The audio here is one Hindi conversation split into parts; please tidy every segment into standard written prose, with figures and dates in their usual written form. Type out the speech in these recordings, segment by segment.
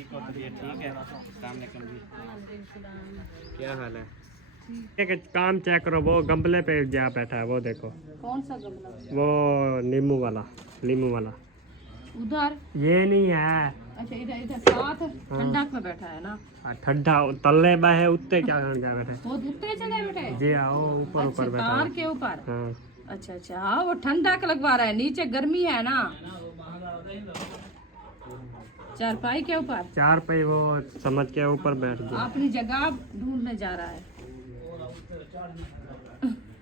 ठीक है, अस्सलामुअलैकुम जी। क्या हाल है? एक काम चेक करो, वो गमले पे जा बैठा है, वो देखो। कौन सा गमला? वो नींबू वाला उधर? ये नहीं है। अच्छा, इधर इधर साथ ठंडक में बैठा है ना। ठंडा तल्ले में है, उत्ते क्या बैठे? वो उत्ते चले बैठे? जी आओ, ऊपर अच्छा, ऊपर बैठा तार है। के ऊपर। हाँ। अच्छा अच्छा, हाँ वो ठंडक लगवा रहा है, नीचे गर्मी है ना। चारपाई के ऊपर? चार पे वो समझ के ऊपर बैठ गया। अपनी जगह ढूंढने जा रहा है।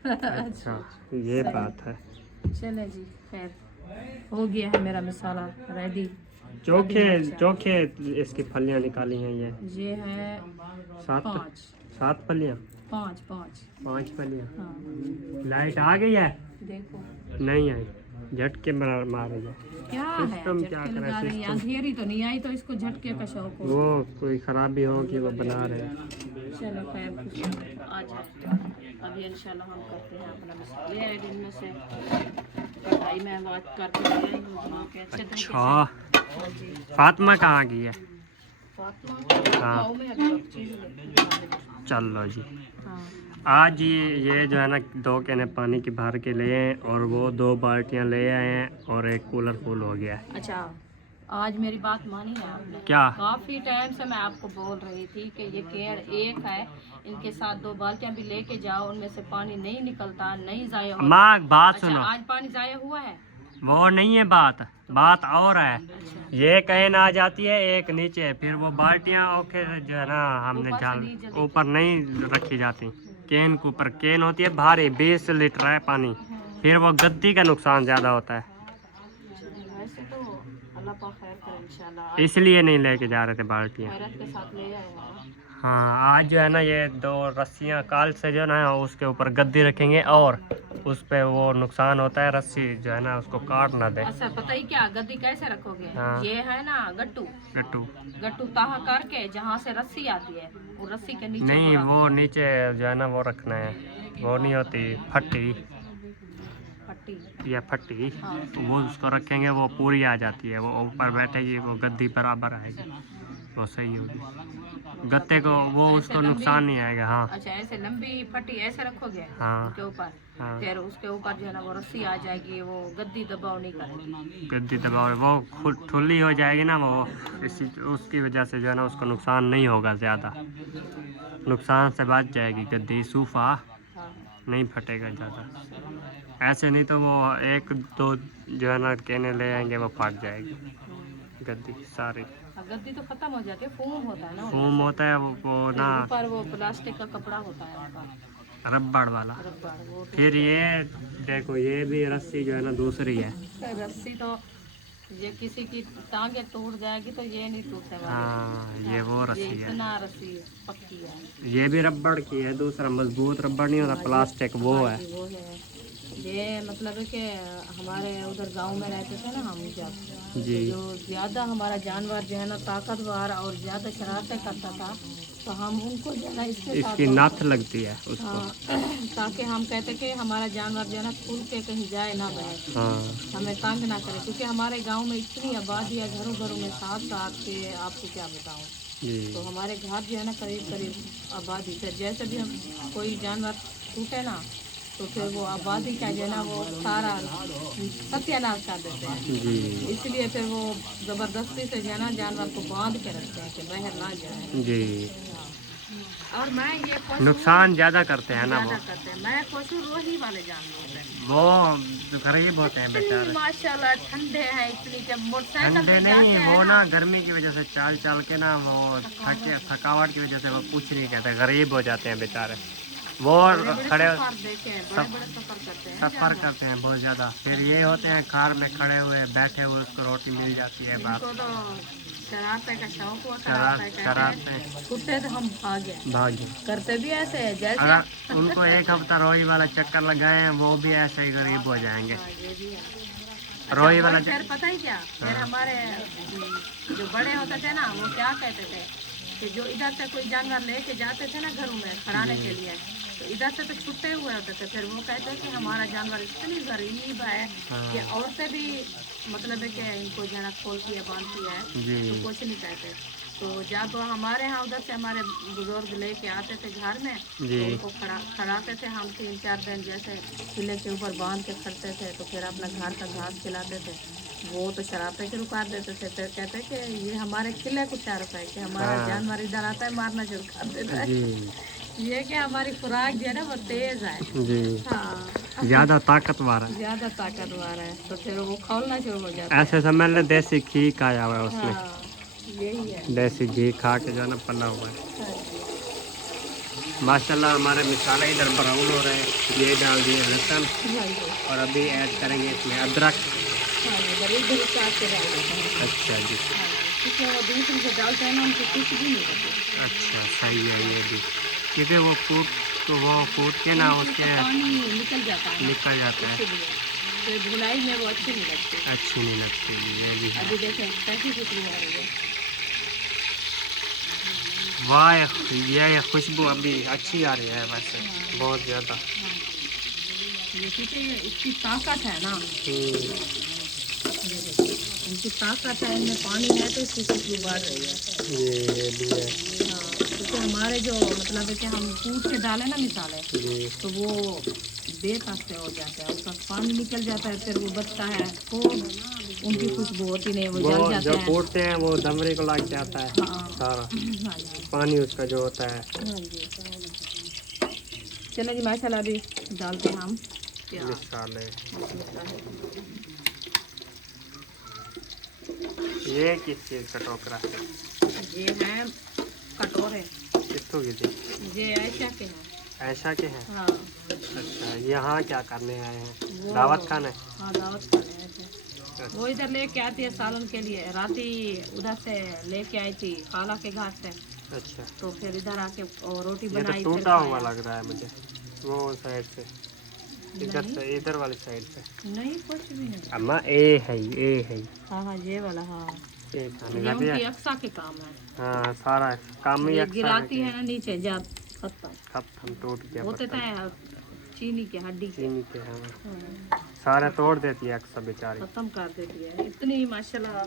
अच्छा, ये सही। बात है। चले जी, खैर हो गया है मेरा मसाला रेडी। चोखे इसकी फलियां निकाली हैं ये है सात फलियां। पाँच फलियां। हाँ। लाइट आ गई है? देखो नहीं आई, झटके मार रही है। क्या है, सिस्टम क्या झटके लगा करे? रही है। अंधेरी तो नहीं आई तो इसको झटके का शौक हो। वो कोई खराबी होगी, वो बना रहे हैं। चलो खैर, आ जाए। अभी इंशाल्लाह हम करते हैं अपना मसाला। ये है दिन में से कढ़ाई में बात करके ले आई हूँ बना के अच्छे तरीके से। अच्छा, फातिमा कहाँ गई है? फातिमा हाँ। गाँव में अभी चीज़ लेके। चलो जी। हाँ। आज ये जो है ना 2 कैने पानी की भर के ले आए और वो 2 बाल्टियाँ ले आए हैं और एक कूलर फुल हो गया है। अच्छा, आज मेरी बात मानी है आपने? क्या? काफ़ी टाइम से मैं आपको बोल रही थी कि ये केयर एक है, इनके साथ 2 बाल्टियाँ भी लेके जाओ, उनमें से पानी नहीं निकलता, नहीं जाया होता। माँ बात अच्छा, सुनो, आज पानी जाया हुआ है? वो नहीं है बात और है। अच्छा। ये कैन आ जाती है एक नीचे, फिर वो बाल्टियाँ ओके जो है ना हमने ऊपर से जाल नहीं जल्दी ऊपर नहीं रखी जाती। कैन के ऊपर कैन होती है भारी, 20 लीटर है पानी, फिर वो गद्दी का नुकसान ज़्यादा होता है, वैसे तो अल्लाह पाक खैर करे इंशाल्लाह। इसलिए नहीं लेके जा रहे थे बाल्टियाँ। खैरत के साथ ले आए हैं। हाँ, आज जो है ना ये 2 रस्सियाँ काल से जो है ना उसके ऊपर गद्दी रखेंगे और उस पे वो नुकसान होता है, रस्सी जो है ना उसको काट ना दे। अच्छा, पता ही क्या गद्दी कैसे रखोगे? हाँ। ये है ना गट्टू ताह करके जहाँ से रस्सी आती है वो रस्सी के नीचे नहीं, वो वो नीचे जो है ना वो रखना है, वो नहीं होती फट्टी या फट्टी, हाँ। वो उसको रखेंगे, वो पूरी आ जाती है, वो ऊपर बैठेगी, वो गद्दी बराबर आएगी, वो सही होगी गत्ते को, वो उसको नुकसान नहीं आएगा। हाँ। अच्छा, ऐसे लंबी फटी ऐसे रखोगे हाँ। उसके ऊपर, हाँ। फिर उसके ऊपर जो है ना वो रस्सी आ जाएगी, वो गद्दी दबाव नहीं करेगी। गद्दी दबाव वो खुद ठुल्ली हो जाएगी ना, वो इसी उसकी वजह से जो है ना उसको नुकसान नहीं होगा, ज़्यादा नुकसान से बच जाएगी गद्दी, सूफा हाँ। नहीं फटेगा ज़्यादा। ऐसे नहीं तो वो 1-2 जो है ना कहने ले आएंगे, वो फट जाएगी गद्दी सारी। गद्दी तो खत्म हो जाती है, फोम होता है ना, फोम होता है वो ना, ऊपर वो प्लास्टिक का कपड़ा होता है उसका, रबड़ वाला। रबड़ वो। फिर ये देखो, ये भी रस्सी जो है ना दूसरी है। रस्सी तो ये किसी की टांगे टूट जाएगी तो ये नहीं टूटने वाली। हाँ, ये वो रस्सी है, इतना रस्सी पक्की है। ये भी रबड़ की है, दूसरा मजबूत रबड़ नहीं होता, प्लास्टिक वो है। वो है। ये मतलब है कि हमारे उधर गांव में रहते थे ना हम, जब जी। जो ज़्यादा हमारा जानवर जो है ना ताकतवर और ज़्यादा शरारतें करता था तो हम उनको जो है ना इसके साथ इसकी नथ लगती है उसको। हाँ, ताकि हम कहते कि हमारा जानवर जो है ना खुल के कहीं जाए ना बहे, हाँ। हमें तंग ना करे, क्योंकि हमारे गांव में इतनी आबादी है, घरों घरों में साथ के आपको क्या बताऊं। जी। तो हमारे घर जो है ना करीब करीब आबादी से, जैसे भी हम कोई जानवर टूटे ना तो फिर वो आबादी का जो है ना वो सारा सत्यानाश कर देते हैं। जी। इसलिए फिर वो ज़बरदस्ती से जो है ना जानवर को बांध के रखते हैं कि बाहर ना जाए। जी। और मैं ये पशु नुकसान ज़्यादा करते हैं ना वो। ज़्यादा करते हैं। मैं पशु रोही वाले जानवर हैं, वो गरीब होते हैं बेचारे। माशाल्लाह ठंडे हैं इतनी, जब मोटरसाइकिल ठंडे पे नहीं, जाते हैं वो ना गर्मी की वजह से चाल के ना वो थकावट की वजह से वो कुछ नहीं कहते, गरीब हो जाते हैं बेचारे। वो खड़े सफ़र करते हैं बहुत ज़्यादा, फिर ये होते हैं कार में खड़े हुए बैठे हुए, उसको रोटी मिल जाती है। बात शरारते का शौक होता है, शरारते कुत्ते तो हम भागे करते भी ऐसे है जैसे अगर उनको 1 हफ्ता रोई वाला चक्कर लगाए हैं, वो भी ऐसे ही गरीब हो जाएंगे। ये भी है। रोई वाला फिर पता ही क्या, फिर हमारे जो बड़े होते थे ना वो क्या कहते थे कि जो इधर से कोई जानवर लेके जाते थे ना घरों में खड़ाने के लिए, तो इधर से तो छुट्टे हुए होते थे, फिर वो कहते कि हमारा जानवर इतनी गरीब है कि औरतें भी मतलब है कि इनको जना खोलती है बांधती है, तो कुछ नहीं कहते। तो जब हमारे यहाँ उधर से हमारे बुजुर्ग लेके आते थे घर में, जी। तो उनको खड़ाते थे हम 3-4 दिन, जैसे किले के ऊपर बांध के खड़ते थे, तो फिर अपना घर का घास खिलाते थे। वो तो शराबे शुरू कर देते थे, फिर कहते कि ये हमारे किले को चार रुपए कि हमारा जानवर इधर आता है मारना शुरू कर देता है। ये कि हमारी खुराक जो है ना वो तेज है जी। हाँ, ज्यादा ताकतवर है, ज्यादा ताकतवर है, तो फिर वो खोलना शुरू हो जाता है। ऐसे समझ ले देसी घी खाया हुआ है उसने। हाँ, यही है। देसी घी खा के जो है ना पला हुआ है। माशाल्लाह हमारे मिसाले इधर ब्राउन हो रहे हैं, ये डाल दिए लहसुन और अभी ऐड करेंगे इसमें अदरक। अच्छा जी, वो दूसरे से डालते हैं ना, उनको कुछ भी नहीं होता। अच्छा सही है ये भी, क्योंकि वो कूट के ना उसके पानी निकल जाता है, है, फिर धुलाई में वो अच्छी नहीं लगती। अच्छी नहीं लगती ये भी है। अभी देखें कैसी खुशबू आ रही है। वाह ये खुशबू अभी अच्छी आ रही है वैसे बहुत ज़्यादा। ये क्योंकि इसकी ताकत है ना, इनकी ताकत है, इनमें पानी है तो इसकी खुशबू बढ़ रही है। ये भी है। हाँ, क्योंकि हमारे जो मतलब है कि हम कूट के डालें ना मिसाले, तो वो बेतक से हो जाता है, उसका पानी निकल जाता है, फिर वो बचता है, तो उनकी खुशबू होती नहीं, वो जल जाता जो है। कूटते हैं वो दमरे को लग जाता है सारा पानी उसका जो होता है। हाँ जी, चलो जी माशाल्लाह अभी डालते हैं हम मिसाले। ये किस चीज़ का टोकरा है? ये है कटोरे, किसको की थी? ये ऐसा के हैं। ऐसा के हैं? हाँ। अच्छा, यहाँ क्या करने आए हैं? वो दावत खाने? हाँ दावत खाने आए थे। वो इधर लेके आती है सालन के लिए, राती उधर से लेके आई थी खाला के घर से। अच्छा, तो फिर इधर आके और रोटी बनाई। तो टूटा हुआ लग रहा है मुझे, वो साइड से, इधर से, इधर वाली साइड से नहीं, कुछ भी नहीं। अम्मा ए है। हाँ हाँ, ये वाला। हाँ, ये ये उनकी अक्सा के काम है। हाँ, सारा काम ही गिराती है ना नीचे, जब खत्म टूट गया होते थे चीनी की हड्डी के। हाँ, सारे तोड़ देती है अक्सर बेचारी, खत्म कर देती है। इतनी माशाल्लाह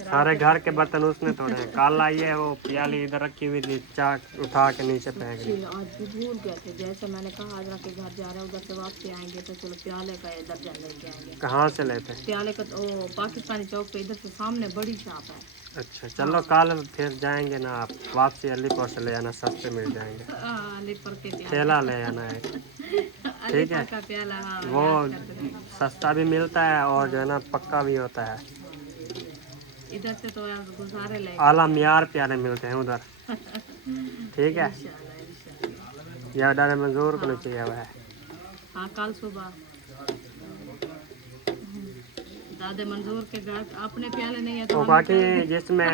सारे घर के बर्तन उसने तोड़े हैं। कल आई है वो प्याली इधर रखी हुई थी, चाक उठा के नीचे फेंक दी। आज भी भूल गए थे, जैसे मैंने कहा आज के घर जा रहे हैं, उधर से वापस आएंगे तो चलो प्याले का इधर जा लेके आएंगे। कहाँ से लेते? प्याले का तो पाकिस्तानी चौक पे इधर से सामने बड़ी शॉप है। अच्छा चलो कल फिर जाएंगे ना, आप वापसी अलीपुर से ले आना, सस्ते मिल जाएंगे। अलीपुर के थैला ले आना है, ठीक है? का प्याला, हाँ, वो सस्ता भी मिलता है और जो है ना पक्का भी होता है। इधर से तो गुजारे ले आला मियार प्याले मिलते हैं उधर, ठीक है? ये ऑर्डर मंजूर को नहीं चाहिए हुआ है। हाँ, कल सुबह दादे मंजूर के घर अपने प्याले नहीं है तो बाकी जिसमें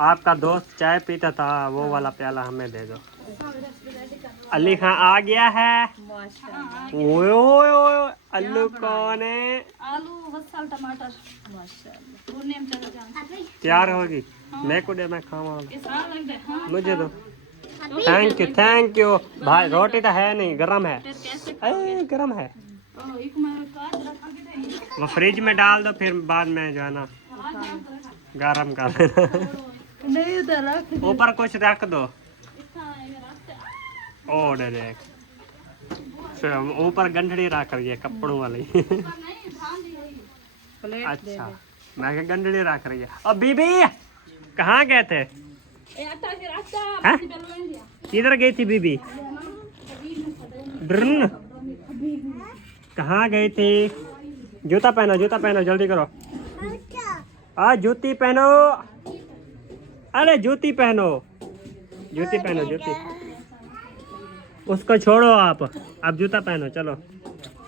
आपका दोस्त चाय पीता था वो वाला प्याला हमें दे दो। अली खान आ गया है। ओए ओए ओए, अल्लू कौन है? आलू बसल टमाटर माशाल्लाह तैयार होगी, मैं को दे, मैं खाऊंगा, मुझे दो। थैंक यू भाई। रोटी तो है नहीं, गरम है, गरम है, वो फ्रिज में डाल दो, फिर बाद में जो है ना गरम कर देना। ऊपर कुछ रख दो, और देख ऊपर गंढड़ी रख रही है कपड़ों वाली। अच्छा, मैं क्या गंढड़ी रख रही है। और बीबी कहाँ गए थे? किधर गई थी बीबी? ड्रन कहाँ गई थी? जूता पहनो जल्दी करो। जूती पहनो, अरे जूती पहनो। उसको छोड़ो आप, अब जूता पहनो, चलो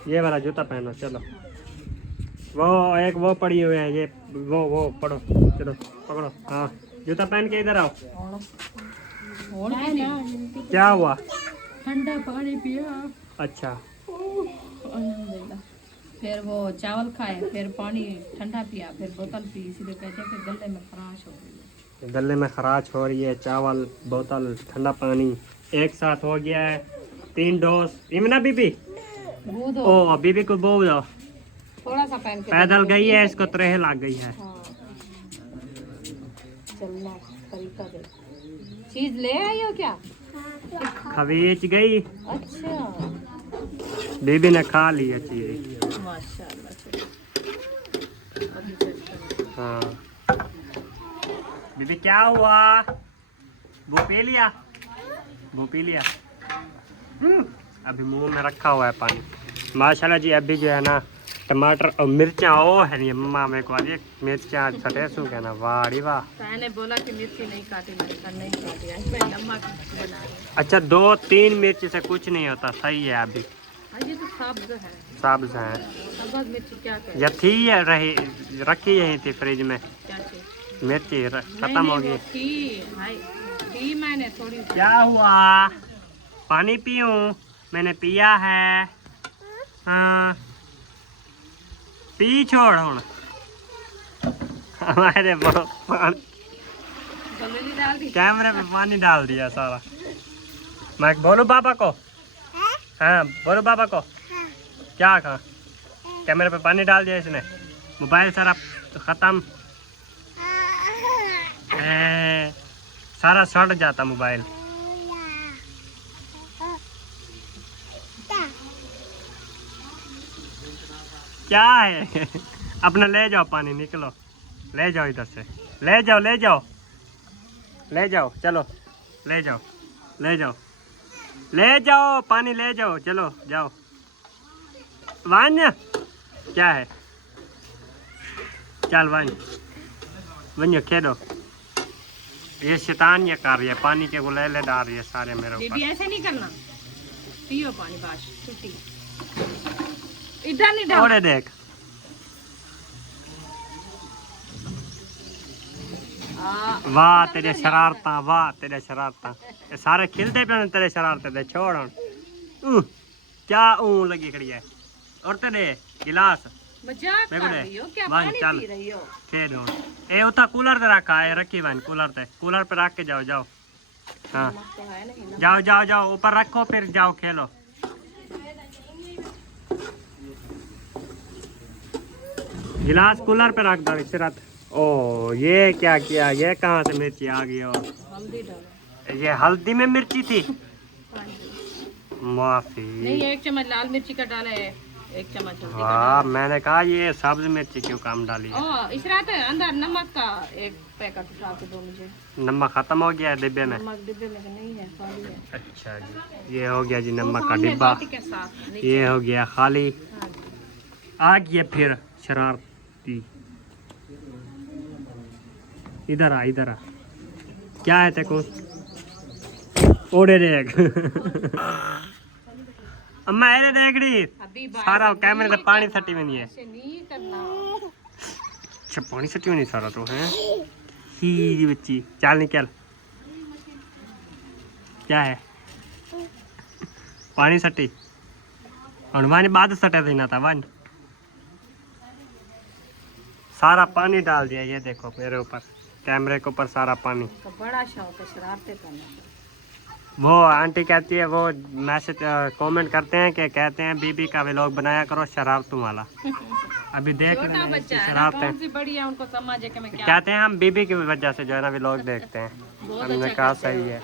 ये वाला जूता पहनो, चलो। वो एक वो पड़ी हुई है, ये वो पढ़ो, चलो पकड़ो। हाँ, जूता पहन के इधर आओ। क्या हुआ? ठंडा पानी पिया। अच्छा, अल्हम्दुलिल्लाह। फिर वो चावल खाए, फिर पानी ठंडा पिया, फिर बोतल पी, इसीलिए कहते हैं कि गले में खराश हो रही है। गले में खराश हो रही है, चावल, बोतल, ठंडा पानी एक साथ हो गया है। 3 डोज। इमना बीबी, ओ बीबी को बो दो, थोड़ा सा पहन के पैदल गई है, इसको त्रेह लग गई है। हाँ, चलना तरीका दे। चीज ले आई हो क्या? खवीच गई, अच्छा बीबी ने खा लिया चीज। माशाल्लाह। चलो अभी चलते हैं। हाँ बीबी क्या हुआ? वो पी लिया, वो पी लिया। अभी मुंह में रखा हुआ है पानी। माशाल्लाह जी अभी जो है ना टमाटर और मिर्चा ओ है नहीं मम्मा मेरे को आज मिर्चा छठे सू के ना वाड़ी वाह। मैंने बोला कि मिर्ची नहीं काटी, मैंने कहा नहीं काटी, आज मैं नमक बना रही। अच्छा 2-3 मिर्च से कुछ नहीं होता, सही है। अभी ये तो सब्ज है, सब्ज है। सब्ज मिर्ची क्या कहते या थी या रही रखी यही थी फ्रिज में क्या चीज? मिर्ची खत्म हो गई। थी मैंने थोड़ी। क्या हुआ? पानी पीऊं? मैंने पिया है। हाँ पी छोड़ हूँ हमारे पानी बलूनी डाल दी। कैमरे पे पानी डाल दिया सारा। मैं बोलूं पापा को? हाँ बोलो पापा को। क्या कहा? कैमरे पे पानी डाल दिया इसने, मोबाइल सारा खत्म, सारा सड़ जाता मोबाइल। क्या है? अपना ले जाओ पानी, निकलो ले जाओ इधर से, ले जाओ ले जाओ ले जाओ, चलो ले जाओ ले जाओ ले जाओ पानी ले जाओ, चलो जाओ। वान्य क्या है? चल वान्य वन्य खेलो। ये शैतान ये कर रही है, पानी के गुलेले डाल रही है सारे मेरे बीबी ऊपर। ऐसे नहीं करना, पियो पानी बाश छुट्टी। इधर नहीं डाल। और देख वाह तेरे शरारता, वाह तेरे शरारता, ये सारे खिलते पे तेरे शरारते दे छोड़ हूं। क्या लगी खड़ी है। और तेरे गिलास मजाक कर रही हो क्या? वाह, पानी चल। पी रही हो? खेल हूं ए उता कूलर ते रखा है, रखी बहन कूलर ते, कूलर पे रख के जाओ जाओ। हाँ नमक तो है नहीं ना। जाओ जाओ जाओ ऊपर रखो फिर जाओ खेलो। गिलास कूलर पे रख दो इशरत। ओ ये क्या किया? ये कहाँ से मिर्ची आ गई? और हल्दी डालो। ये हल्दी में मिर्ची थी? हाँ जी। माफी। नहीं 1 चम्मच लाल मिर्ची का डाला है, 1 चम्मच हल्दी का वाह डाला मैंने कहा ये सब्ज मिर्ची क्यों काम डाली है? है। इशरात अंदर नमक का 1 पैकेट उठा के दो मुझे। नमक खत्म हो गया है डिब्बे में? नमक डिब्बे में नहीं है, खाली है। अच्छा जी ये हो गया जी वो नमक का सामने डिब्बा, बाटी के साथ नीचे। ये हो गया खाली। हाँ जी। आ गया फिर शरारती। इधर आ इधर आ। क्या है तेको? ओड़े देख अम्मा ऐरे देखड़ी अभी बाहर सारा नहीं कैमरे से पानी सटी में नहीं है। ऐसे नहीं करना। अच्छा पानी सटी में नहीं सारा तो है ही बच्ची। चल निकल। क्या है? पानी सटी और वानी बाद सटे थे ना था वानी सारा पानी डाल दिया। ये देखो मेरे ऊपर कैमरे के ऊपर सारा पानी। उनका बड़ा शौक है शरारतें करने का। वो आंटी कहती है, वो मैसेज कमेंट करते हैं कि कहते हैं बीबी का व्लॉग बनाया करो शरारतों वाला। अभी देख रहे छोटा हैं बच्चा है ना, शरारतें। कौन सी बड़ी है उनको समझ है कि मैं क्या। कहते हैं हम बीबी की वजह से जो है ना व्लॉग देखते हैं। बहुत हमने अच्छा कहा करते सही हो। है।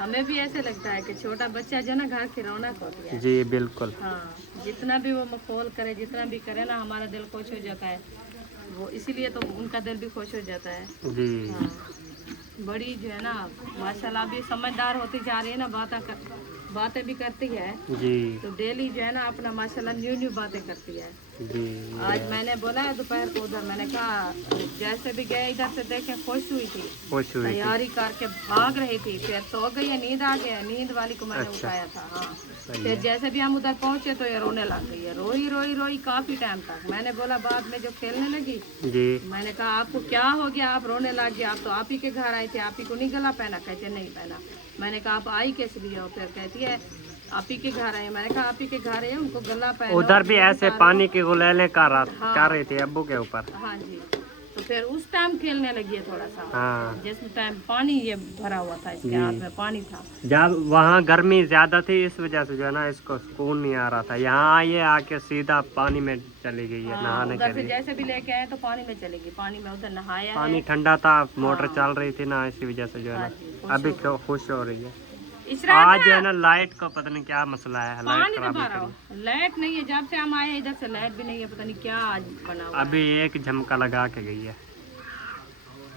हमें भी ऐसे लगता है कि छोटा बच्चा जो ना घर की रौनक होती है। जी बिल्कुल। हाँ जितना भी वो मखौल करे, जितना भी करे ना, हमारा दिल खुश हो जाता है। वो इसीलिए तो उनका दिल भी खुश हो जाता है। जी हाँ बड़ी जो है ना माशाल्लाह भी समझदार होती जा रही है ना, बातें भी करती है। जी तो डेली जो है ना अपना माशाल्लाह न्यू बातें करती है। जी आज मैंने बोला है दोपहर को उधर, मैंने कहा जैसे भी गए इधर से देखे खुश हुई थी, खुश हुई थी। तैयारी करके भाग रही थी, फिर सो गई है, नींद आ गया, नींद वाली को मैंने अच्छा। उठाया था। हाँ सही फिर है। जैसे भी हम उधर पहुंचे तो ये रोने लग गई है, रोई रोई रोई काफी टाइम तक। मैंने बोला बाद में जो खेलने लगी, जी मैंने कहा आपको क्या हो गया, आप रोने लग गए, आप तो आप ही के घर आए थे, आप ही को नहीं गला पहना? कहते नहीं पहना। मैंने कहा आप आई कैसे लिए हो? फिर कहती है आप ही के घर आए। मैंने कहा आप ही के घर आए, उनको गला पहना। उधर भी ऐसे पानी के गुलेले कर हाँ। कर रही थी अब्बू के ऊपर। हाँ जी तो फिर उस टाइम खेलने लगी है थोड़ा सा। हाँ जिस टाइम पानी ये भरा हुआ था, इसके हाथ में पानी था। जब वहाँ गर्मी ज्यादा थी इस वजह से जो है ना इसको सुकून नहीं आ रहा था। यहाँ ये आके सीधा पानी में चली गई है नहाने के उधर से लिए। जैसे भी लेके आए तो पानी में चलेगी, पानी में उधर नहाया पानी है। ठंडा था, मोटर चल रही थी ना, इसी वजह से जो है हाँ ना जी, खुश अभी हो खुश हो रही है। इशराक आज जो है ना लाइट का पता नहीं क्या मसला है, लाइट पानी खराब दबा है रहा हो, लाइट नहीं है। जब से हम आए इधर से लाइट भी नहीं है, पता नहीं क्या आज बना हुआ है। अभी एक झमका लगा के गई है।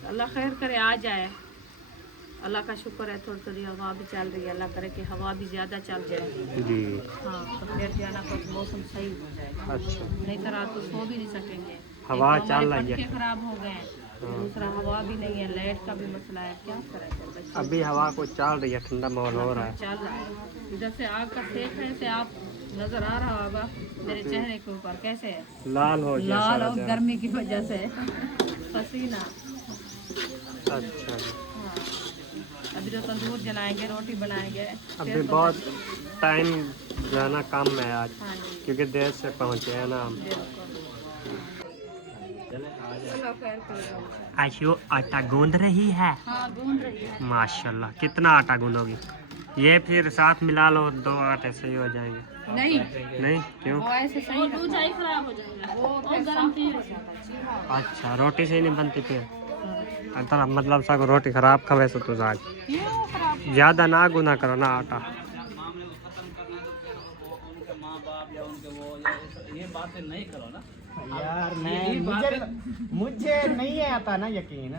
अल्लाह खैर करे आ जाए। अल्लाह का शुक्र है, थोड़ी थोड़ी हवा भी चल रही है। अल्लाह करे कि हवा भी ज्यादा चल जाए। जी हाँ तो फिर जाना तो मौसम सही हो जाएगा। अच्छा, नहीं तो रात को सो भी नहीं सकेंगे। हवा एक तो चल हमारे रही है। पंखे खराब हो गए हैं, दूसरा हवा भी नहीं है, लाइट का भी मसला है। क्या करें फिर बच्चे? अभी हवा को चल रही है, ठंडा माहौल हो रहा है। चल रहा है। इधर से आग का सेक है, से आप नजर आ रहा होगा मेरे चेहरे के ऊपर कैसे है, लाल हो गया लाल सारा और जगह। गर्मी की वजह से पसीना। अच्छा जी। हाँ अभी तो तंदूर जलाएंगे, रोटी बनाएंगे। अभी फिर तो बहुत टाइम जो है ना कम है आज, हाँ जी क्योंकि देर से पहुँचे हैं ना हम। चलो खैर करो। आशु आटा गूंद रही है। हाँ गूंद रही है। माशाल्लाह, कितना आटा गूंदोगी? ये फिर साथ मिला लो, 2 आटे सही हो जाएंगे। नहीं नहीं क्यों? वो ऐसे सही रखना। खराब हो जाएगा वो गरम चीज। अच्छा, रोटी से ही नहीं बनती फिर? अच्छा, मतलब सब रोटी खराब खवे सो तुझ आज क्यों खराब? ज्यादा ना गुना करो ना आटा। ये बातें नहीं करो ना यार मुझे नहीं आता ना यकीन।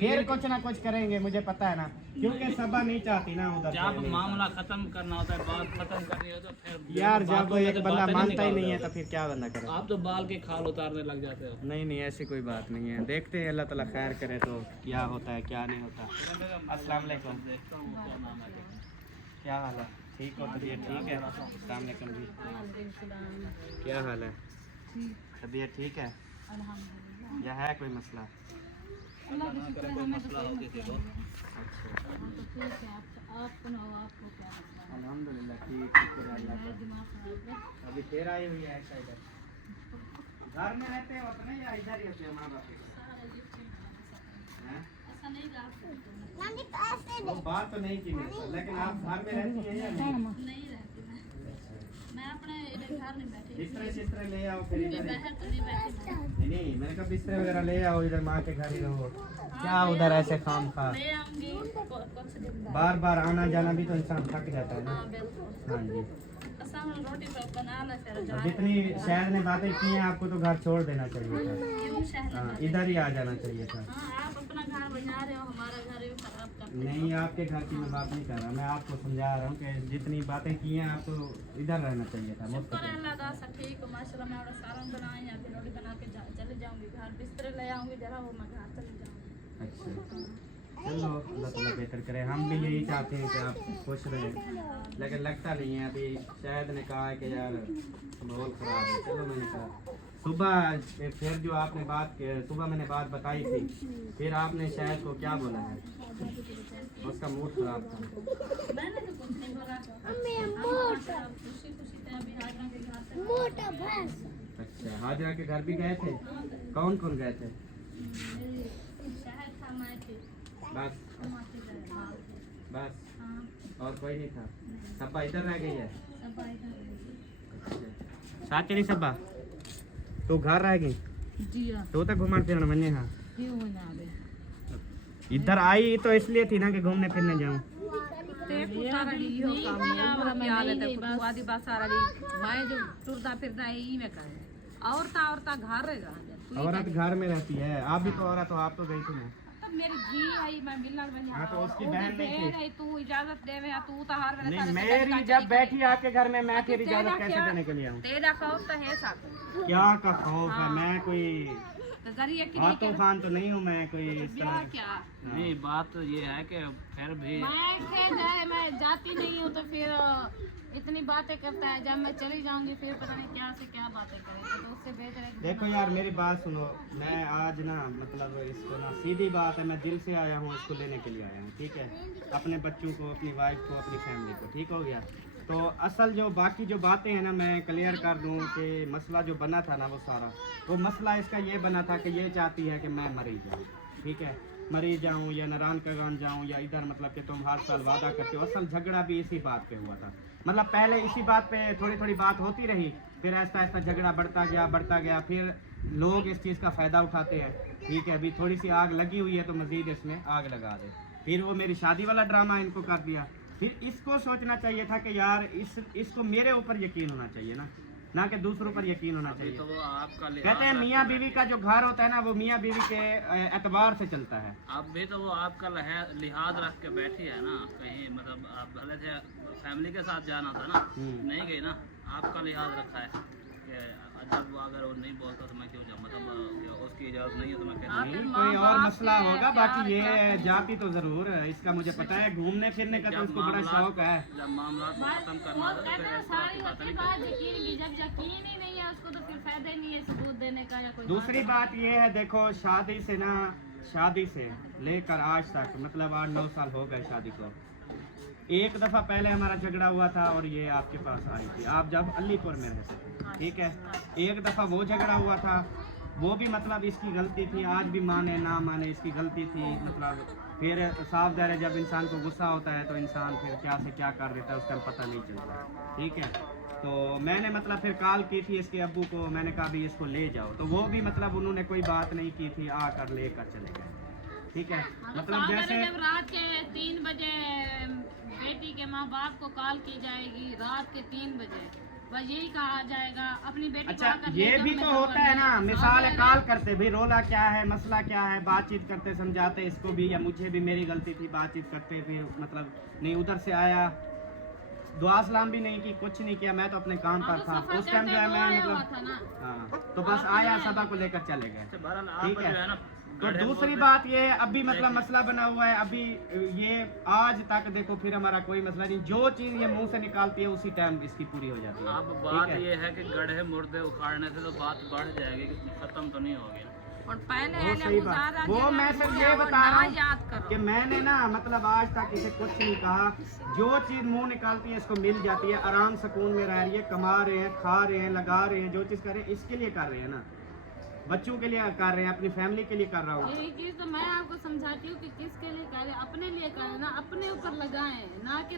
फिर कुछ ना कुछ करेंगे, मुझे पता है ना, क्योंकि सबा नहीं चाहती ना उधर जब से। मामला खत्म करना होता है, बात खत्म करनी हो तो फिर यार जब बातों में एक तो बंदा बातें मानता ही निकाल नहीं है रहे तो फिर क्या बंदा करे? हो। आप तो बाल के खाल उतारने लग जाते हो। नहीं नहीं ऐसी कोई बात नहीं है, देखते हैं अल्लाह ताला खैर करे तो क्या होता है क्या नहीं होता। अस्सलाम वालेकुम, क्या हाल है? ठीक हो? तबीयत ठीक है? अस्सलाम वालेकुम जी, क्या हाल है? तबीयत ठीक है या है कोई मसला? अल्हम्दुलिल्लाह ठीक, शुक्र है अल्लाह का। अभी फिर आई हुई है ऐसा इधर? घर में रहते हो अपने या इधर ही होते हो माँ बाप के साथ? हैं? वो बात तो नहीं की मेरे साथ, लेकिन आप घर में रहती हैं या नहीं? बिस्तरे शिस्तरे ले आओ फिर इधर ही। नहीं मैंने कहा बिस्तरे वगैरह ले आओ, इधर माँ के घर ही रहो। क्या उधर ऐसे काम खा बार बार आना जाना भी तो इंसान थक जाता है ना। हाँ जी, जितनी शहर ने बातें की हैं आपको तो घर छोड़ देना चाहिए था। हाँ इधर ही आ जाना चाहिए था। नहीं आपके घर की मैं बात नहीं कर रहा, मैं आपको समझा रहा हूँ कि जितनी बातें की हैं आपको इधर रहना चाहिए था। अच्छा चलो अल्लाह ताला बेहतर करे, हम भी यही चाहते हैं कि आप खुश रहें, लेकिन लगता नहीं है। अभी शायद ने कहा है कि यार माहौल ख़राब है। चलो मैंने कहा सुबह फिर जो आपने सुबह मैंने बात बताई थी, फिर आपने शायद को क्या बोला है? उसका मूड खराब था। अच्छा हाजरा के घर भी गए थे? कौन कौन गए थे? बस बस और कोई नहीं था? सब्बा इधर रह गई है? साथ चली सब्बा तो घर रह गई तो तक घुमा फिरना मने। हाँ इधर आई तो इसलिए थी ना कि घूमने फिरने जाऊं। औरत घर में रहती है, आप भी तो औरत हो, आप तो गई थी ना। मेरी जी आई मैं मिलना हाँ तो उसकी बहन नहीं थी? तू इजाजत देवे तू तो हर नहीं मेरी जब बैठी आपके घर में मैं फिर इजाजत कैसे देने के लिए आऊँ? तेरा खौफ तो है साथ क्या का खौफ है? मैं कोई तो जरिए की आतो खान तो नहीं हूँ, मैं कोई इस तरह। क्या नहीं बात ये है कि फिर भी मैं जाती नहीं हूँ तो फिर इतनी बातें करता है। जब मैं चली जाऊंगी फिर पता नहीं क्या से क्या बातें करेंगे, तो उससे बेहतर है देखो यार मेरी बात सुनो, मैं आज ना मतलब इसको ना सीधी बात है, मैं दिल से आया हूँ, इसको लेने के लिए आया हूँ। ठीक है, अपने बच्चों को, अपनी वाइफ को, अपनी फैमिली को। ठीक हो गया? तो असल जो बाकी जो बातें हैं ना मैं क्लियर कर दूँ कि मसला जो बना था ना वो सारा वो मसला इसका ये बना था कि ये चाहती है कि मैं मरी जाऊँ, ठीक है, मरी जाऊँ या नारायण का गान जाऊँ या इधर, मतलब कि तुम हर साल वादा करते हो। असल झगड़ा भी इसी बात पे हुआ था, मतलब पहले इसी बात पे थोड़ी थोड़ी बात होती रही, फिर ऐसा ऐसा झगड़ा बढ़ता गया, फिर लोग इस चीज़ का फ़ायदा उठाते हैं, ठीक है। अभी थोड़ी सी आग लगी हुई है तो मज़ीद इसमें आग लगा दे, फिर वो मेरी शादी वाला ड्रामा इनको कर दिया। फिर इसको सोचना चाहिए था कि यार इसको मेरे ऊपर यकीन होना चाहिए ना कि दूसरों पर यकीन होना चाहिए। तो वो आपका कहते हैं मियाँ बीवी का जो घर होता है ना, वो मियाँ बीवी के एतबार से चलता है। आप भी तो वो आपका लिहाज रख के बैठी है ना कहीं, मतलब आप भले थे फैमिली के साथ जाना था ना, नहीं गई ना, आपका लिहाज रखा है कि जब वो अगर वो नहीं बोलता तो मैं क्यों जाऊँ, मतलब उसकी इजाज़त नहीं है तो मैं कैसे। नहीं, कोई और मसला होगा, बाकी ये जाती तो जरूर इसका मुझे पता है, घूमने फिरने का तो उसको बड़ा शौक है। जब मामला खत्म करना वो होता है कहते फिर हैं इस तरह सारी की बातें होती नहीं बात करते। यकीन की, जब यकीन ही नहीं है उसको तो फिर फायदा ही नहीं है सबूत देने का या कोई दूसरी बात ये है, देखो शादी से लेकर आज तक, मतलब 8-9 साल हो गए शादी को। एक दफ़ा पहले हमारा झगड़ा हुआ था और ये आपके पास आई थी, आप जब अलीपुर में रहते थे, ठीक है। एक दफ़ा वो झगड़ा हुआ था, वो भी मतलब इसकी गलती थी, आज भी माने ना माने इसकी गलती थी, मतलब फिर साफ ज़ाहिर है जब इंसान को गुस्सा होता है तो इंसान फिर क्या से क्या कर देता है उसका पता नहीं चलता, ठीक है। तो मैंने मतलब फिर कॉल की थी इसके अब्बू को, मैंने कहा भी इसको ले जाओ, तो वो भी मतलब उन्होंने कोई बात नहीं की थी, आकर लेकर चले गए, ठीक है। मतलब जैसे जब रात के 3 बजे बेटी के माँ बाप को कॉल की जाएगी, रात के 3 बजे बस यही कहा जाएगा अपनी बेटी को अच्छा, आकर ये ले जाओ, भी मैं तो खबर होता है ना, नहीं। मिसाल है कॉल करते भी रोला क्या है, मसला क्या है, बातचीत करते समझाते इसको भी, या मुझे भी मेरी गलती थी, बातचीत करते फिर मतलब नहीं, उधर से आया दुआ सलाम भी नहीं की, कुछ नहीं किया, मैं तो अपने काम पर था उस टाइम जो है, मैं मतलब हाँ, तो बस आया सभा को लेकर चले गए, बहरहाल आप ठीक जो है है। ना तो गड्ढे दूसरी बोलते- बात ये अभी मतलब मसला बना हुआ है, अभी ये आज तक देखो फिर हमारा कोई मसला नहीं, जो चीज़ ये मुंह से निकालती है उसी टाइम इसकी पूरी हो जाती है। अब बात ये है कि गड्ढे मुर्दे उखाड़ने से तो बात बढ़ जाएगी, खत्म तो नहीं होगी। और पहले वो वाले सही बात, गुजारा वो जिन्हें मैं सिर्फ भूला ये वो बता ना रहा हूँ याद करो। कि मैंने ना मतलब आज तक इसे कुछ नहीं कहा, जो चीज़ मुंह निकालती है इसको मिल जाती है, आराम सुकून में रह रही है, कमा रहे हैं, खा रहे हैं, लगा रहे हैं, जो चीज़ कर रहे हैं इसके लिए कर रहे हैं ना, बच्चों के लिए कर रहे हैं, अपनी फैमिली के लिए कर रहा हूँ। यही चीज तो मैं आपको समझाती हूँ कि किसके लिए करें, अपने लिए करें ना, अपने ऊपर लगाएं, ना कि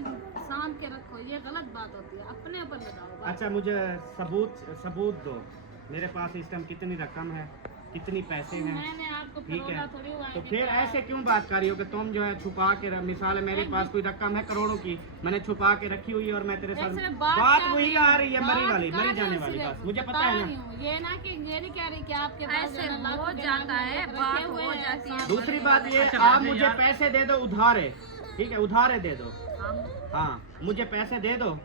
शाम के रखो, ये गलत बात होती है, अपने ऊपर लगाओ। अच्छा, मुझे सबूत दो, मेरे पास इस टाइम कितनी रकम है, कितनी पैसे हैं, मैंने आपको ठीक है। फरोला थोड़ी हुआ है तो कि फिर क्या ऐसे क्यों बात कर रही हो कि तुम जो है छुपा के मिसाल है मेरे पास कोई रकम है करोड़ों की, मैंने छुपा के रखी हुई है और मैं तेरे साथ सिर्फ बात कर वही रही आ हूँ, रही है, बात मरी कर जाने रही वाली हूँ, बात, मुझे बता पता है रही ना। हूँ। ये ना कि ये नहीं कह रही कि आपके पास ऐसे जो है लाख हो रुपए जाता नकद है, रखे बात हुए हो हैं, जाती है। दूसरी बात ये, अच्छा, आप वैसे मुझे यार- पैसे दे दो उधारे, ठीक है, उधारे दे दो, हम हाँ मुझे पैसे दे दो,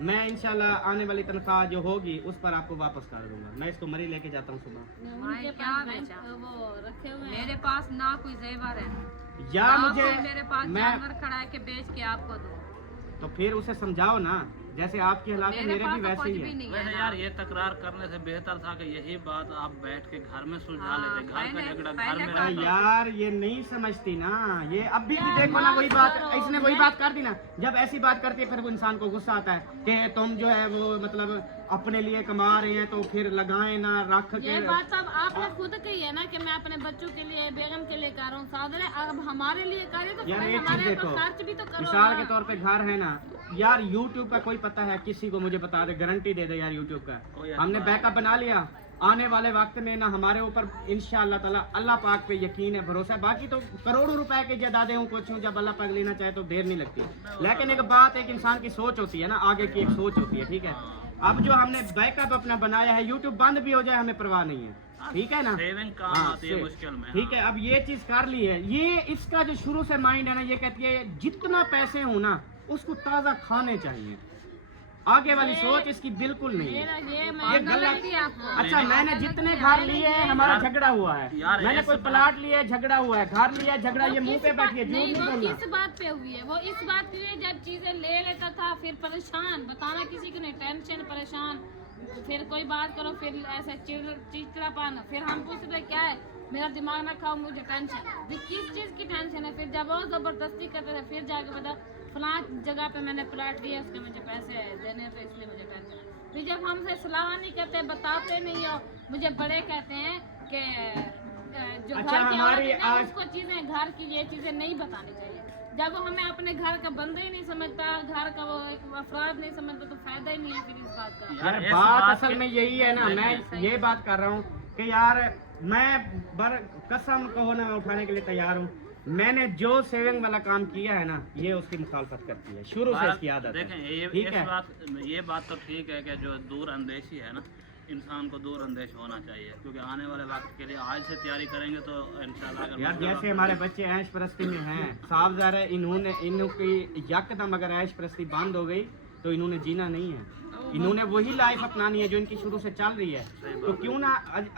मैं इंशाल्लाह आने वाली तनख्वाह जो होगी उस पर आपको वापस कर दूंगा, मैं इसको मरी लेके जाता हूँ सुबह, उनके क्या पास बेचा? वो रखे हुए हैं। मेरे पास ना कोई जेवर है, या ना मुझे कोई मेरे पास मैं जानवर खड़ा है कि बेच के आपको दूं। तो फिर उसे समझाओ ना, जैसे आपकी हालात है मेरे मेरे पास भी तो वैसे कुछ ही भी है। नहीं है वैसे ना। यार ये तकरार करने से बेहतर था कि यही बात आप बैठ के घर में सुलझा हाँ, लेते, घर का पहले- झगड़ा घर पहले में का अरे रहता। यार ये नहीं समझती ना, ये अभी भी देखो ना वही बात, इसने वही बात कर दी ना, जब ऐसी बात करती है फिर वो इंसान को गुस्सा आता है कि तुम जो है वो मतलब अपने लिए कमा रहे हैं तो फिर लगाएं ना, रख के। ये बात अब आपने खुद कही है ना कि मैं अपने बच्चों के लिए, बेगम के लिए कर रहा हूँ, सादर है, अब हमारे लिए करे तो यार फिर एक चीज हमारे देखो, ऊपर खर्च भी तो करो मिसाल ना। के तौर पे घर है ना यार, यूट्यूब का कोई पता है किसी को, मुझे बता दे, गारंटी दे दे यार यूट्यूब का, कोई हमने एतबार बैकअप बना लिया, आने वाले वक्त में ना हमारे ऊपर इंशाअल्लाह ताला अल्लाह पाक पे यकीन है, भरोसा है, बाकी तो करोड़ों रुपए के जायदादें हूँ कुछ हूँ, जब अल्लाह पाक लेना चाहे तो देर नहीं लगती, लेकिन एक बात, एक इंसान की सोच होती है ना, आगे की एक सोच होती है, ठीक है। अब जो हमने बैकअप अपना बनाया है, यूट्यूब बंद भी हो जाए हमें परवाह नहीं है, ठीक है ना, सेविंग काम हाँ, आती है मुश्किल में। ठीक है। अब ये चीज कर ली है, ये इसका जो शुरू से माइंड है ना, ये कहती है जितना पैसे हो ना उसको ताजा खाने चाहिए, आगे वाली सोच इसकी बिल्कुल नहीं है, ये गलत। अच्छा, मैंने जितने घर लिए हैं हमारा झगड़ा हुआ है, यार, मैंने ऐसे कोई प्लाट लिया है झगड़ा हुआ है, घर लिया झगड़ा, ये मुंह पे बैठी है, झूठ नहीं, नहीं वो बोलना। किस बात पे हुई है, वो इस बात पे जब चीजें ले लेता था फिर परेशान, बताना किसी को नहीं, टेंशन परेशान, फिर कोई बात करो फिर ऐसा चिड़चिड़ापन, फिर हम पूछ रहे क्या है, मेरा दिमाग ना खाओ, मुझे टेंशन, किस चीज की टेंशन है, फिर जब वो जबरदस्ती करते थे फिर जाके बता फलां जगह पे मैंने प्लाट लिया, उसके मुझे पैसे देने हैं तो इसलिए मुझे टेंशन। फिर जब हमसे सलाह नहीं करते, बताते नहीं हो, मुझे बड़े कहते हैं कि जो अच्छा, घर की हमारी औरत है ना, आज- उसको चीजें घर की ये चीजें नहीं बतानी चाहिए। जब वो हमें अपने घर का बंदा ही नहीं समझता, घर का वो एक अफराद नहीं समझता, तो फायदा ही नहीं है फिर इस बात का। यार इस बात बात असल के- में यही है ना, मैं ये बात कर रहा हूँ कि यार मैं कसम कहो ना, मैं उठाने के लिए तैयार हूँ। मैंने जो सेविंग वाला काम किया है ना, ये उसकी मुखालफत करती है, शुरू से इसकी आदत है। देखें ठीक है, ये बात तो ठीक है कि जो दूर अंदेशी है ना, इंसान को दूर अंदेश होना चाहिए, क्योंकि आने वाले वक्त के लिए आज से तैयारी करेंगे तो इंशाल्लाह अगर यार मुश्किल जैसे हमारे बच्चे ऐश परस्ती में हैं, साफ ज़ाहिर है इनकी यकदम अगर ऐश परस्ती बंद हो गई तो इन्होंने जीना नहीं है, इन्होंने वही लाइफ अपनानी है जो इनकी शुरू से चल रही है। तो क्यों ना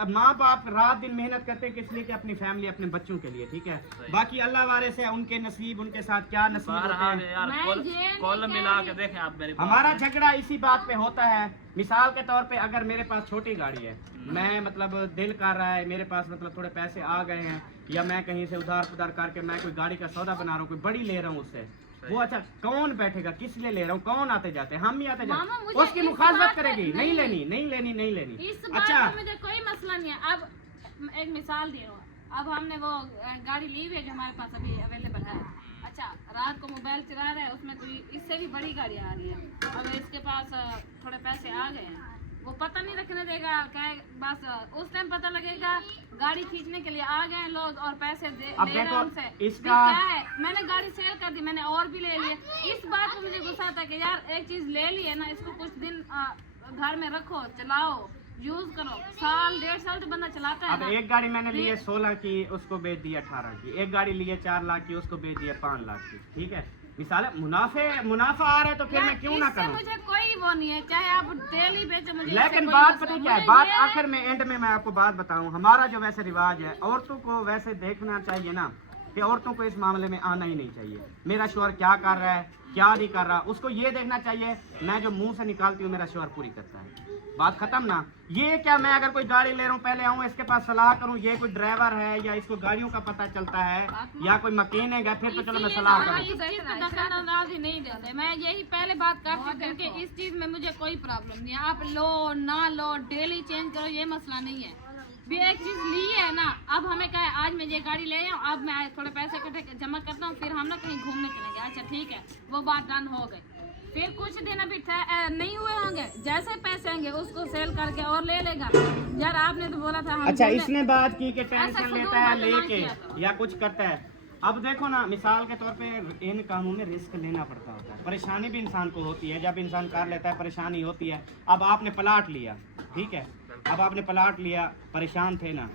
माँ बाप रात दिन मेहनत करते हैं, किस लिए? कि अपनी फैमिली, अपने बच्चों के लिए। ठीक है, बाकी अल्लाह वाले से उनके नसीब, उनके साथ क्या नसीब होते बहरहाल हैं। यार मैं कुल ये कुल नहीं मिला कह के देखें आप मेरी बात हमारा सुनें। झगड़ा इसी बात पे होता है। मिसाल के तौर पे अगर मेरे पास छोटी गाड़ी है, मैं मतलब दिल कर रहा है, मेरे पास मतलब थोड़े पैसे आ गए हैं, या मैं कहीं से उधार करके मैं कोई गाड़ी का सौदा बना रहा हूँ, कोई बड़ी ले रहा हूँ उससे, वो अच्छा कौन बैठेगा, किस लिए ले रहा हूँ, कौन आते जाते हैं? हम ही आते मामा, जाते, मुझे उसकी इस मुखालफत बात पे- करेगी, नहीं लेनी, नहीं लेनी, नहीं लेनी। इस बात अच्छा, में मुझे कोई मसला नहीं है। अब एक मिसाल दे रहा हूँ, अब हमने वो गाड़ी ली हुई है जो हमारे पास अभी अवेलेबल है। अच्छा, रात को मोबाइल चला रहा है, उसमें कोई इससे भी बड़ी गाड़ी आ रही है, अब इसके पास थोड़े पैसे आ गए हैं, वो पता नहीं रखने देगा, क्या बस उस टाइम पता लगेगा गाड़ी खींचने के लिए आ गए हैं लोग और पैसे अब ले रहे हैं देखो, उनसे। इसका- क्या है, मैंने गाड़ी सेल कर दी, मैंने और भी ले लिए। इस बात को मुझे गुस्सा आता है कि यार एक चीज ले ली है ना, इसको कुछ दिन घर में रखो, चलाओ, यूज करो, साल 1.5 साल तो बंदा चलाता है अब ना। एक गाड़ी मैंने ली है 16 की, उसको बेच दिया 18 की, एक गाड़ी ली है 4 लाख की, उसको बेच दिया 5 लाख की। ठीक है, मिसाल है, मुनाफा आ रहा है तो फिर मैं क्यों ना इससे करूं? मुझे कोई वो नहीं है, चाहे आप डेली बेचो, मुझे इससे लेकिन कोई बात मसला पता है नहीं। क्या है, मुझे बात ये है- आखिर में एंड में मैं आपको बात बताऊं, हमारा जो वैसे रिवाज है, औरतों को वैसे देखना चाहिए ना कि औरतों को इस मामले में आना ही नहीं चाहिए। मेरा शौहर क्या कर रहा है, क्या नहीं कर रहा, उसको ये देखना चाहिए मैं जो मुंह से निकालती हूँ मेरा शौहर पूरी करता है। बात खत्म ना। ये क्या मैं अगर कोई गाड़ी ले रहा हूँ पहले आऊँ इसके पास सलाह करूँ, ये कोई ड्राइवर है या इसको गाड़ियों का पता चलता है या कोई मैकेनिक है, फिर तो चलो मैं इसीलिए सलाह तो मैं करूँ। इस चीज पे दखलअंदाजी नहीं देते। मैं यही पहले बात करती हूँ क्योंकि इस चीज में मुझे कोई प्रॉब्लम नहीं है। आप लो ना लो, डेली चेंज करो, ये मसला नहीं है। भी एक चीज ली है ना, अब हमें क्या है, आज मैं ये गाड़ी ले आऊँ, अब मैं थोड़े पैसे इकट्ठे जमा करता हूँ, फिर हम लोग कहीं घूमने चलेंगे। अच्छा ठीक है, वो बात डन हो गई। फिर कुछ दिन अभी नहीं हुए होंगे, जैसे पैसे आएंगे उसको सेल करके और ले लेगा। यार आपने तो बोला था हम अच्छा, घूमने- इसने बात की कि ऐसा टेंशन फजूल लेता है बातें ना लेके किया करो। या कुछ करता है। अब देखो ना, मिसाल के तौर पे इन कामों में रिस्क लेना पड़ता होता है, परेशानी भी इंसान को होती है। जब इंसान कर लेता है परेशानी होती है। अब आपने प्लाट लिया, ठीक है, अब आपने प्लाट लिया, परेशान थे ना,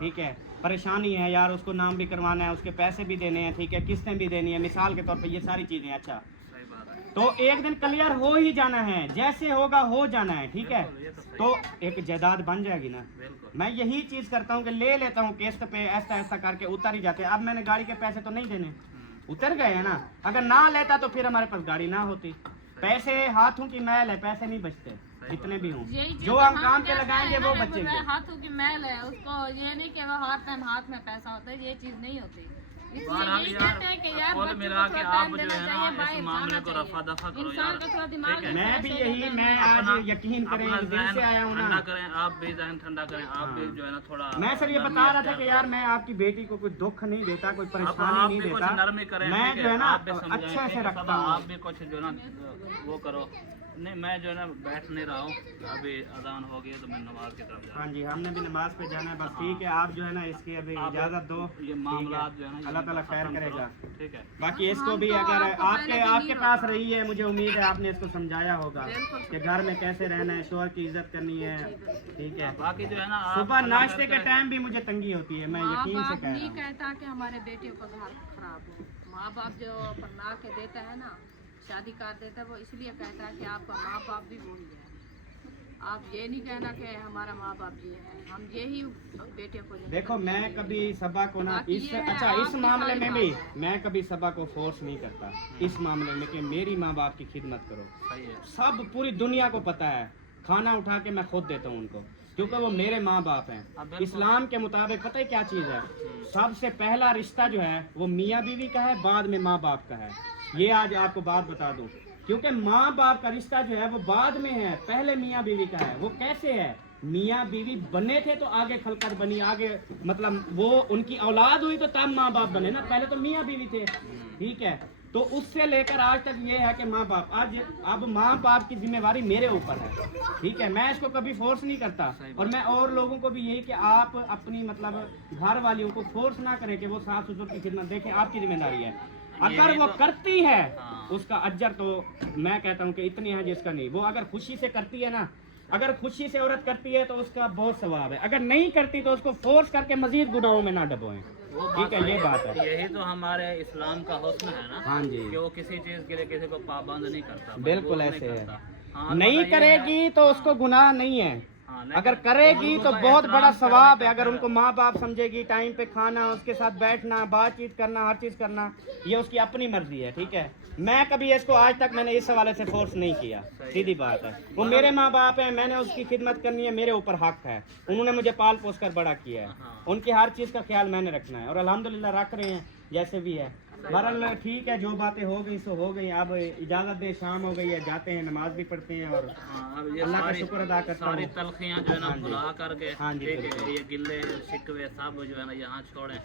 ठीक है, परेशानी है यार, उसको नाम भी करवाना है, उसके पैसे भी देने हैं, ठीक है, किस्तें भी देनी है, मिसाल के तौर पे ये सारी चीज़ें। अच्छा, तो एक दिन क्लियर हो ही जाना है, जैसे होगा हो जाना है, ठीक है, तो एक जायदाद बन जाएगी ना। मैं यही चीज करता हूँ कि ले लेता हूँ किस्त पे, ऐसा ऐसा करके उतर ही जाते हैं। अब मैंने गाड़ी के पैसे तो नहीं देने, उतर गए हैं ना। अगर ना लेता तो फिर हमारे पास गाड़ी ना होती। पैसे हाथों की मैल है, पैसे नहीं बचते जितने भी हों, यही चीज़ जो तो हम काम पे कहते लगाएंगे हैं वो ना, बचेंगे। हाथों की मैल है, उसको ये नहीं कि वो हर टाइम हाथ में पैसा होता है, ये चीज नहीं होती। इसलिए बहरहाल यही यार, कहते हैं कि यार कुल बच्चों को मिला के थोड़ा आप टाइम जो देना है ना, चाहिए, इस बाहर मामले जाना को चाहिए। रफा दफा करो इंसान यार। का थोड़ा दिमाग ठीक है। मैं भी ऐसे यही, करना मैं चाहिए। आज यकीन करें, अपना दिल से ज़हन आया हूँ ठंडा ना। करें, आप भी ज़हन ठंडा करें, आप भी जो है ना थोड़ा। मैं सर ये नरमी बता रहा था अख्तियार कि करो। यार मैं आपकी बेटी को कोई दुख नहीं देता, कोई आप परेशानी नहीं भी कुछ देता। नरमी करें, मैं ठीक जो है ना आप भी समझाएं, अच्छे ठीक से है, रखता सब हूँ। आप भी कुछ जो है ना वो करो। नहीं, मैं जो है ना बैठ नहीं रहा हूँ, अभी अजान हो गई है तो मैं नमाज की तरफ जा रहा हाँ जी, हमने भी नमाज पे जाना है बस। ठीक है, आप जो है ना इसकी अभी आप इजाजत दो। हूँ। ये ठीक मामला है, जो है ना ये अल्लाह ताला खैर खत्म करेगा। करो, ठीक है। बाकी इसको भी तो अगर आपको आपके पहले भी आपके नहीं पास रही है, मुझे उम्मीद है आपने इसको समझाया होगा बिल्कुल। कि घर में कैसे रहना है, शोहर की इज्जत करनी है, ठीक है। बाकी जो है ना आप सुबह अल्लाह नाश्ते खैर के करे। टाइम भी मुझे तंगी होती है, मैं माँ यकीन से बाप कह रहा नहीं हूँ। कहता कि हमारे बेटियों का घर खराब हो। माँ बाप जो अपना के देता है ना, शादी कर देता है, वो इसलिए कहता है कि आपका माँ बाप भी वही है। आप ये नहीं कहना कि हमारा माँ बाप ये है, हम यही बेटियों को देते देखो, हैं। मैं कभी सबा को ना बाकी इस ये है, अच्छा इस आपकी मामले सारी में भी बात है। मैं कभी सबा को फोर्स नहीं करता इस मामले में कि मेरी माँ बाप की खिदमत करो। सही है। सब पूरी दुनिया को पता है, खाना उठा के मैं खुद देता हूँ उनको, क्योंकि वो मेरे माँ बाप हैं। बिल्कुल। इस्लाम के मुताबिक पता है क्या चीज़ है, सबसे पहला रिश्ता जो है वो मियाँ बीवी का है, बाद में माँ बाप का है। ये आज आपको बात बता दूं, क्योंकि माँ बाप का रिश्ता जो है वो बाद में है, पहले मियाँ बीवी का है। वो कैसे है, मियाँ बीवी बने थे तो आगे खलकत बनी, आगे मतलब वो उनकी औलाद हुई तो तब माँ बाप बने ना, पहले तो मियाँ बीवी थे, ठीक है। तो उससे लेकर आज तक ये है कि माँ बाप, आज अब माँ बाप की जिम्मेवारी मेरे ऊपर है, ठीक है। मैं इसको कभी फोर्स नहीं करता, और मैं और लोगों को भी यही कि आप अपनी मतलब घर वालियों को फोर्स ना करें कि वो सास ससुर की खिदमत, देखें आपकी जिम्मेदारी है। अगर वो करती है उसका अज्जर तो मैं कहता हूँ कि इतनी है जिसका नहीं। वो अगर खुशी से करती है ना, अगर खुशी से औरत करती है तो उसका बहुत सवाब है, अगर नहीं करती तो उसको फोर्स करके मजीद गुनाहों में ना डबोएं, ठीक है। ये बात है, यही तो हमारे इस्लाम का हुस्न है ना। हाँ जी, कि वो किसी चीज के लिए किसी को पाबंद नहीं करता, बिल्कुल मजबूर ऐसे नहीं है। करता। हाँ, नहीं अलबत्ता ये करेगी है- तो उसको गुनाह नहीं है, हाँ, अगर लेकिन करेगी बुजुर्गों तो का बहुत बड़ा एहतराम सवाब करने है। का अगर उनको माँ बाप समझेगी, टाइम पे खाना, उसके साथ बैठना, बातचीत करना, हर चीज़ करना, ये उसकी अपनी मर्जी है, ठीक है। मैं कभी इसको आज तक मैंने इस हवाले से फोर्स नहीं किया, सीधी बात है। वो मेरे माँ बाप हैं, मैंने उसकी खिदमत करनी है, मेरे ऊपर हक है। उन्होंने मुझे पाल पोस कर बड़ा किया है, उनकी हर चीज़ का ख्याल मैंने रखना है, और अल्हम्दुलिल्लाह रख रहे हैं जैसे भी है। बहरहाल ठीक है, जो बातें हो गई सो हो गई। अब इजाज़त दे, शाम हो गई है, जाते हैं, नमाज भी पढ़ते हैं और हाँ, अब ये अल्लाह का सारी शुक्र अदा करता सारी हूँ। तलखियाँ जो है ना हाँ जी। भुला करके, हाँ जी, ठीक है, बिल्कुल। ये गिले शिकवे सब जो है ना यहाँ छोड़ें,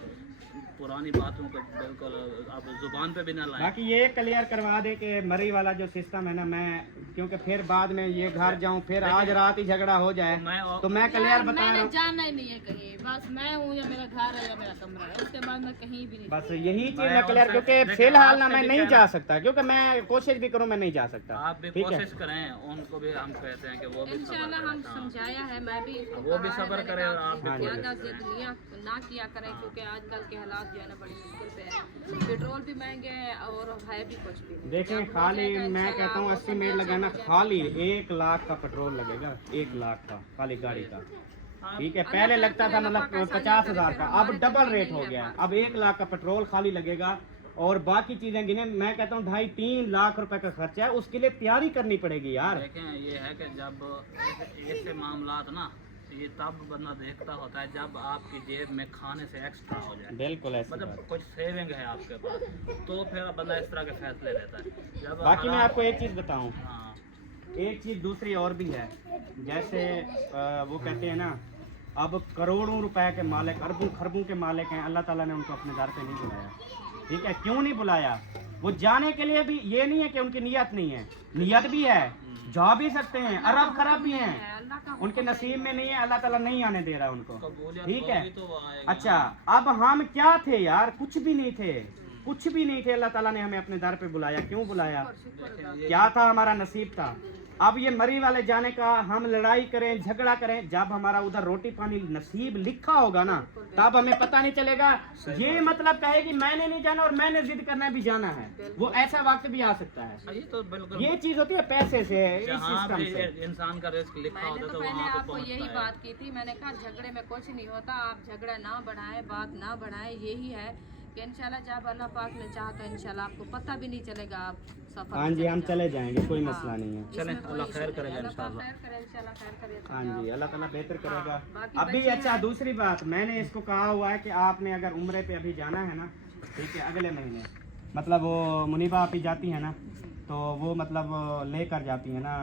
पुरानी बातों को बिल्कुल अब जुबान पे भी ना लाएं। बाकी ये क्लियर करवा दे कि मरी वाला जो सिस्टम है ना, मैं क्योंकि फिर बाद में ये घर जाऊं, फिर आज रात ही झगड़ा हो जाए, तो मैं क्लियर बता रहा मैंने हूँ। जाना ही नहीं है कहीं, बस मैं हूँ या मेरा घर है या मेरा कमरा है, उसके बाद मैं कहीं भी नहीं। बस यही चीज मैं मैं क्लियर, उनसे- क्योंकि देखिए, फिलहाल ना आपसे मैं भी नहीं कहना- जा सकता, क्योंकि मैं कोशिश भी करूँ मैं नहीं जा सकता, आप भी ठीक है। कोशिश करें, उनको भी हम कहते हैं कि वो भी सब्र इंशाल्लाह हम करें। हाँ। समझाया है, मैं भी इसको वो भी कहा है, सब्र मैंने करे, कहा आप भी हाँ जी। ज्यादा जिद ना किया करें, क्योंकि आजकल के हालात जो है ना बड़ी मुश्किल पे है, पेट्रोल भी महंगे हैं और है भी कुछ भी नहीं। देखें, जब हो खाली जाएगा मैं इंशाल्लाह कहता हूँ वो 80 सब मिनट अच्छा लगाना, हो जाएगा। खाली 1 लाख का पेट्रोल लगेगा, 1 लाख का खाली गाड़ी का, हाँ, ठीक है। पहले लगता था मतलब 50,000 का, अब डबल रेट हो गया है। अब 1 लाख का पेट्रोल खाली लगेगा, और बाकी चीजें गिने, मैं कहता हूँ 2.5-3 लाख रुपए का खर्चा है, उसके लिए तैयारी करनी पड़ेगी यार। देखें, ये है कि जब ऐसे मामलात ना, ये तब बंदा देखता होता है जब आपकी जेब में खाने से एक्स्ट्रा हो जाए, बिल्कुल ऐसी मतलब बात। कुछ सेविंग है आपके पास, तो फिर बंदा इस तरह के फैसले लेता है। जब बाकी मैं हालात- आपको एक चीज बताऊं, हाँ, एक चीज दूसरी और भी है, जैसे वो कहते हैं ना, अब करोड़ों रुपए के मालिक, अरबों खरबों के मालिक हैं, अल्लाह ताला ने उनको अपने दर पे नहीं बुलाया, ठीक है। क्यों नहीं बुलाया? वो जाने के लिए भी ये नहीं है कि उनकी नियत नहीं है, नियत भी है, जा भी सकते हैं, अरब खरब भी हैं, अल्लाह का उनके नसीब में नहीं है, अल्लाह ताला नहीं आने दे रहा उनको, कबूलियत ठीक है। होगी तो वो आएगा। अच्छा, अब हम क्या थे यार? कुछ भी नहीं थे, कुछ भी नहीं थे। अल्लाह ताला ने हमें अपने दर पे बुलाया, क्यों बुलाया? क्या था? हमारा नसीब था। अब ये मरी वाले जाने का हम लड़ाई करें, झगड़ा करें, जब हमारा उधर रोटी पानी नसीब लिखा होगा ना, तब हमें पता नहीं चलेगा। ये मतलब कहे कि मैंने नहीं जाना और मैंने जिद करना भी जाना है, वो ऐसा वक्त भी आ सकता है। ये तो बिल्कुल, ये चीज होती है पैसे से, इस जहाँ सिस्टम भी से। इंसान का रिस्क लिखा मैंने होता है तो तो पहले वहाँ पे आपको यही पहुँचता है। बात की थी, मैंने कहा झगड़े में कुछ नहीं होता, आप झगड़ा ना बढ़ाएं, बात ना बढ़ाएं, यही है कि इंशाल्लाह जब अल्लाह पाक ने चाहा तो इंशाल्लाह आपको पता भी नहीं चलेगा, आप सफर हाँ में जी, हम जाएं। चले जाएंगे, कोई हाँ। मसला नहीं है। चलें, इसमें कोई अल्लाह इशू खैर नहीं है, करेगा अल्लाह पाक इंशाल्लाह। खैर करे, इंशाल्लाह खैर करे तो हाँ जी, अल्लाह ताला बेहतर करेगा। बाकी अभी बच्चे अच्छा, हैं। दूसरी बात मैंने इसको कहा हुआ है कि आपने अगर उम्रे पे अभी जाना है ना, ठीक है, अगले महीने, मतलब वो मुनीबा आप ही जाती है ना, तो वो मतलब लेकर जाती है ना,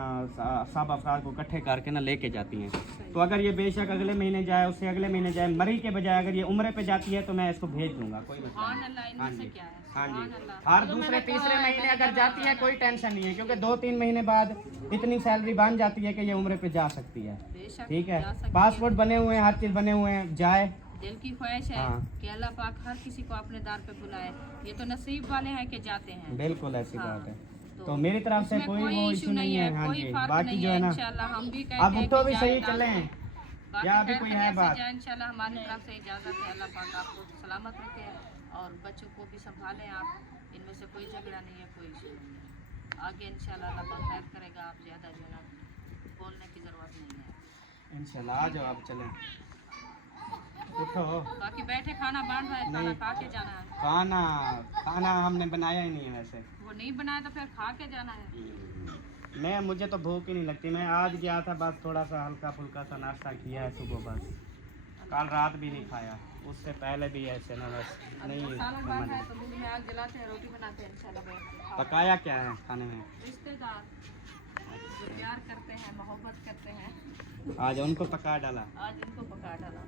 सब अफराद को इकट्ठे करके ना लेके जाती हैं। तो अगर ये बेशक अगले महीने जाए, उससे अगले महीने जाए, मरी के बजाय अगर ये उम्रे पे जाती है तो मैं इसको भेज दूंगा, कोई मसला सुभान नहीं। अल्लाह, हाँ इनमें से जी, क्या है? हाँ सुभान जी, अल्लाह। हर तो दूसरे मैंने तीसरे कहा है, महीने मैंने अगर कहा जाती है कोई टेंशन नहीं है, क्योंकि 2-3 महीने बाद इतनी सैलरी बन जाती है कि ये उम्रे पे जा सकती है, बेशक ठीक है। जा सकती है। पासपोर्ट बने हुए हैं, हर चीज़ बने हुए हैं, जाए। दिल की ख्वाहिश है हाँ। कि अल्लाह पाक हर किसी को अपने दर पे बुलाए, ये तो नसीब वाले हैं कि जाते हैं। बिल्कुल ऐसी हाँ, बात है। तो मेरी तरफ से इसमें कोई वो इशू नहीं है। हाँ कोई जी, फर्क बाकी नहीं जो है ना, इंशाल्लाह हम भी कहते अब हैं तो कि भी जाए सही डाल चले दें। हैं, बाकी या अभी खैर कोई खैरियत है से बात? जाए, इंशाल्लाह हमारी तरफ से इजाज़त है, अल्लाह पाक आपको सलामत रखे और बच्चों को भी संभालें आप, इनमें से कोई झगड़ा नहीं है, कोई इशू नहीं है। आगे इंशाल्लाह अल्लाह पाक खैर करेगा, आप ज़्यादा जो है ना बोलने की ज़रूरत नहीं है। इंशाल्लाह आ जाओ, आप चलें, उठो। बाकी बैठे खाना बांध रहे, खाना नहीं। खा के जाना है। खाना हमने बनाया ही नहीं है वैसे। वो नहीं बनाया तो फिर खा के जाना है। मुझे तो भूख ही नहीं लगती। मैं आज गया था, बस थोड़ा सा हल्का फुल्का सा नाश्ता किया है सुबह, बस कल रात भी नहीं खाया, उससे पहले भी ऐसे ना, बस नहीं सालन बांध है समझ। तो मुंह में आग जलाते हैं, रोटी बनाते हैं इंशाल्लाह बैठ के खाओ। पकाया क्या है खाने में? रिश्तेदार जो प्यार करते हैं, मोहब्बत करते हैं, आज उनको पका डाला। आज इनको पका डाला।